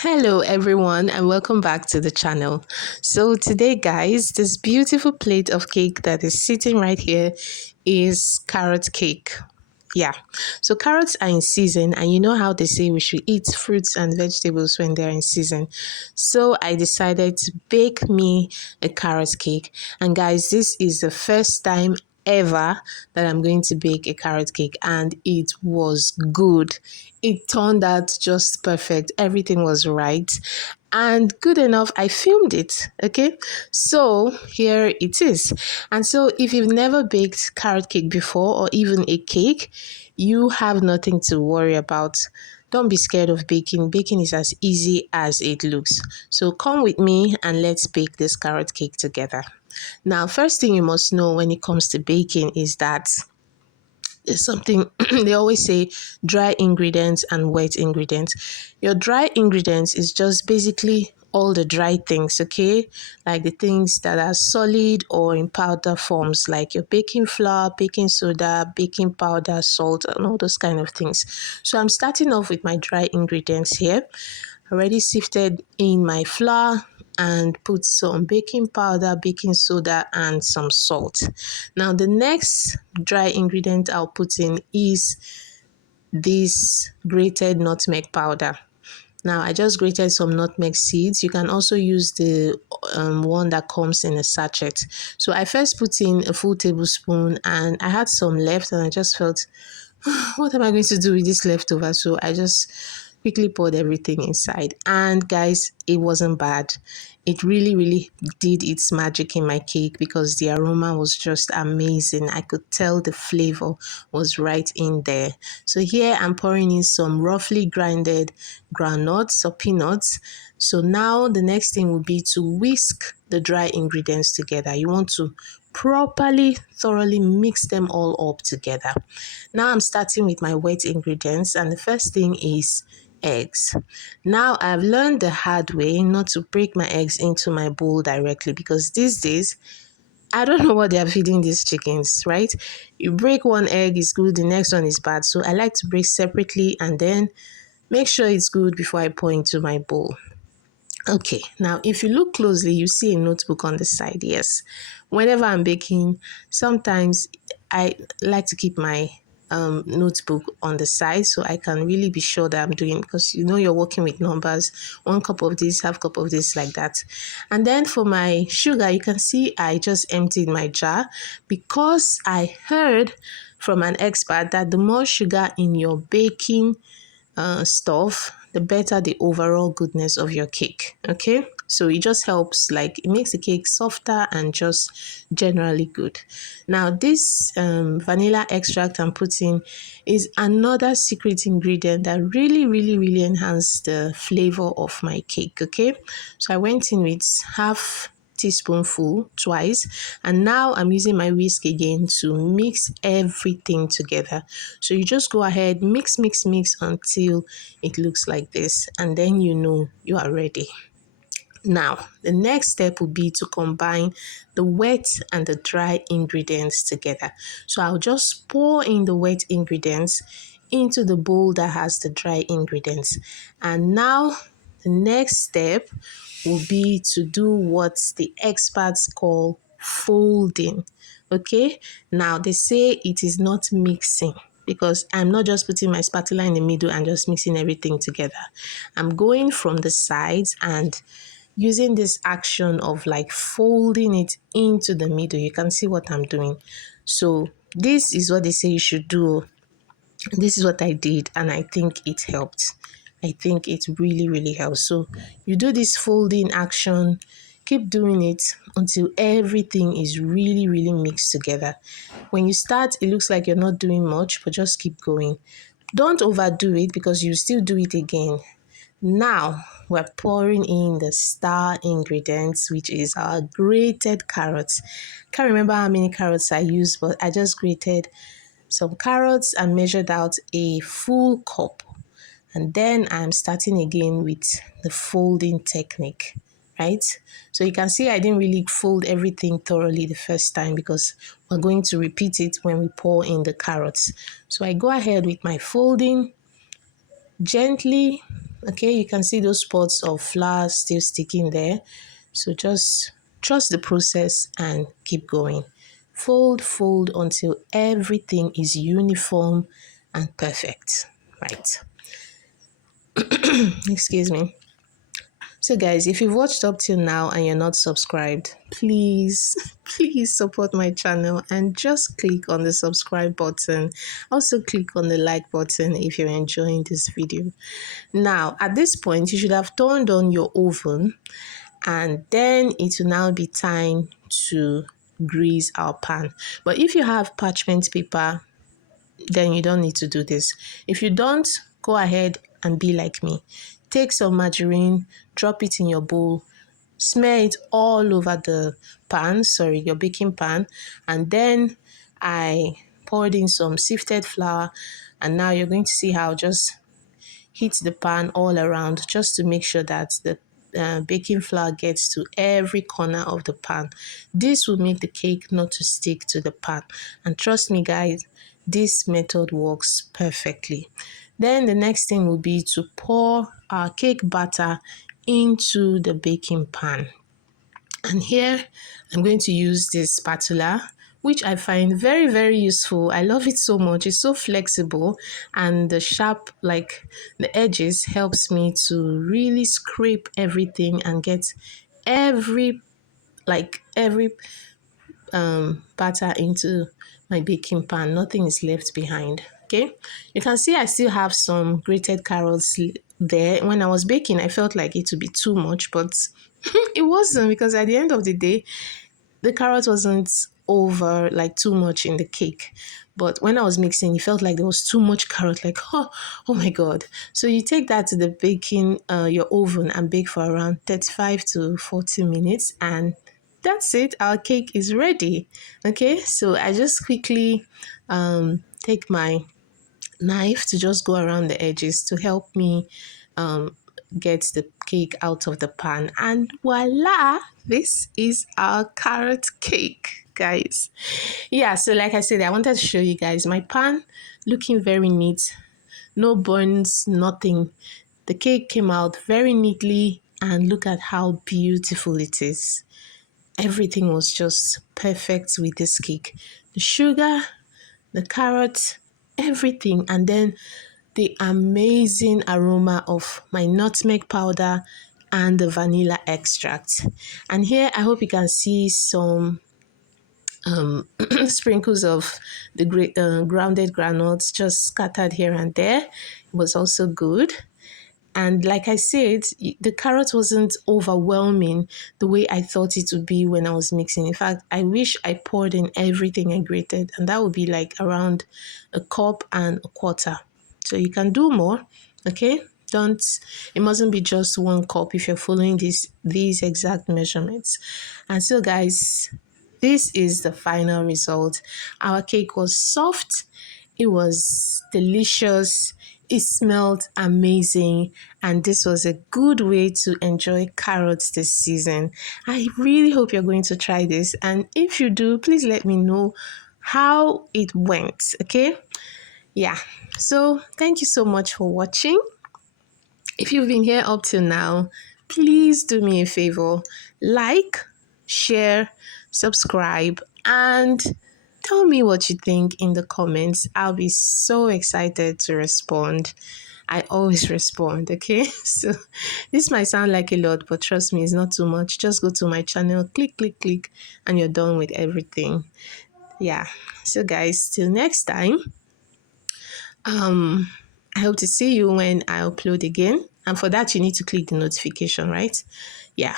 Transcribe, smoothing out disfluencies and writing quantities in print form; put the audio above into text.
Hello everyone and welcome back to the channel. So today guys, this beautiful plate of cake that is sitting right here is carrot cake. Yeah, so carrots are in season and you know how they say we should eat fruits and vegetables when they're in season. So I decided to bake me a carrot cake, and guys, this is the first time ever that I'm going to bake a carrot cake, and it was good. It turned out just perfect. Everything was right and good enough. I filmed it. Okay, so here it is. And so if you've never baked carrot cake before, or even a cake, you have nothing to worry about. Don't be scared of baking. Baking is as easy as it looks. So come with me and let's bake this carrot cake together. Now, first thing you must know when it comes to baking is that there's something they always say: dry ingredients and wet ingredients. Your dry ingredients is just basically all the dry things, okay? Like the things that are solid or in powder forms, like your baking flour, baking soda, baking powder, salt, and all those kind of things. So I'm starting off with my dry ingredients here. Already sifted in my flour and put some baking powder, baking soda, and some salt. Now, the next dry ingredient I'll put in is this grated nutmeg powder. Now, I just grated some nutmeg seeds. You can also use the one that comes in a sachet. So I first put in a full tablespoon and I had some left and I just felt, what am I going to do with this leftover? So I just quickly poured everything inside. And guys, it wasn't bad. It really did its magic in my cake because the aroma was just amazing. I could tell the flavor was right in there. So here I'm pouring in some roughly grinded groundnuts or peanuts. So now the next thing would be to whisk the dry ingredients together. You want to properly, thoroughly mix them all up together. Now I'm starting with my wet ingredients, and the first thing is eggs. Now I've learned the hard way not to break my eggs into my bowl directly, because these days I don't know what they are feeding these chickens, right? You break one egg is good, the next one is bad. So I like to break separately and then make sure it's good before I pour into my bowl. Okay, now if you look closely, you see a notebook on the side. Yes, whenever I'm baking, sometimes I like to keep my notebook on the side so I can really be sure that I'm doing, because you know you're working with numbers, 1 cup of this, half cup of this, like that. And then for my sugar, you can see I just emptied my jar because I heard from an expert that the more sugar in your baking stuff, the better the overall goodness of your cake. Okay, so it just helps, like it makes the cake softer and just generally good. Now this vanilla extract I'm putting is another secret ingredient that really enhanced the flavor of my cake. Okay, so I went in with half teaspoonful twice, and now I'm using my whisk again to mix everything together. So you just go ahead, mix until it looks like this, and then you know you are ready. Now the next step will be to combine the wet and the dry ingredients together. So I'll just pour in the wet ingredients into the bowl that has the dry ingredients, and now the next step will be to do what the experts call folding. Okay, now they say it is not mixing, because I'm not just putting my spatula in the middle and just mixing everything together. I'm going from the sides and using this action of like folding it into the middle. You can see what I'm doing. So this is what they say you should do. This is what I did, and I think it helped. I think it really helps. So you do this folding action, keep doing it until everything is really mixed together. When you start, it looks like you're not doing much, but just keep going. Don't overdo it because you still do it again. Now we're pouring in the star ingredients, which is our grated carrots. Can't remember how many carrots I used, but I just grated some carrots and measured out a full cup. And then I'm starting again with the folding technique, right? So you can see I didn't really fold everything thoroughly the first time because we're going to repeat it when we pour in the carrots. So I go ahead with my folding, gently Okay, you can see those spots of flour still sticking there. So just trust the process and keep going. Fold until everything is uniform and perfect. Right. Excuse me. So guys, if you've watched up till now and you're not subscribed, please, please support my channel and just click on the subscribe button. Also click on the like button if you're enjoying this video. Now, at this point, you should have turned on your oven, and then it will now be time to grease our pan. But if you have parchment paper, then you don't need to do this. If you don't, go ahead and be like me. Take some margarine, drop it in your bowl, smear it all over the pan, sorry, your baking pan, and then I poured in some sifted flour, and now you're going to see how just heat the pan all around just to make sure that the baking flour gets to every corner of the pan. This will make the cake not to stick to the pan, and trust me guys, this method works perfectly. Then the next thing will be to pour our cake batter into the baking pan. And here I'm going to use this spatula, which I find very, very useful. I love it so much. It's so flexible, and the sharp, like the edges, helps me to really scrape everything and get every, every batter into my baking pan. Nothing is left behind. Okay, you can see I still have some grated carrots there. When I was baking, I felt like it would be too much, but it wasn't, because at the end of the day, the carrot wasn't over like too much in the cake. But when I was mixing, it felt like there was too much carrot, like, oh my God. So you take that to the baking, your oven, and bake for around 35 to 40 minutes. And that's it. Our cake is ready. Okay, so I just quickly take my knife to just go around the edges to help me um, get the cake out of the pan, and voila, this is our carrot cake, guys. Yeah, so like I said, I wanted to show you guys my pan looking very neat, no burns, nothing. The cake came out very neatly, and look at how beautiful it is. Everything was just perfect with this cake. The sugar, the carrot, everything, and then the amazing aroma of my nutmeg powder and the vanilla extract. And here I hope you can see some sprinkles of the grounded granules just scattered here and there. It was also good. And like I said, the carrot wasn't overwhelming the way I thought it would be when I was mixing. In fact, I wish I poured in everything I grated, and that would be like around a cup and a quarter. So you can do more, okay? Don't, it mustn't be just 1 cup if you're following these exact measurements. And so guys, this is the final result. Our cake was soft, it was delicious, it smelled amazing, and this was a good way to enjoy carrots this season. I really hope you're going to try this, and if you do, please let me know how it went, okay? Yeah, so thank you so much for watching. If you've been here up till now, please do me a favor, like, share, subscribe, and tell me what you think in the comments. I'll be so excited to respond. I always respond, okay? So this might sound like a lot, but trust me, it's not too much. Just go to my channel, click, and you're done with everything. Yeah. So guys, till next time, I hope to see you when I upload again. And for that, you need to click the notification, right? Yeah.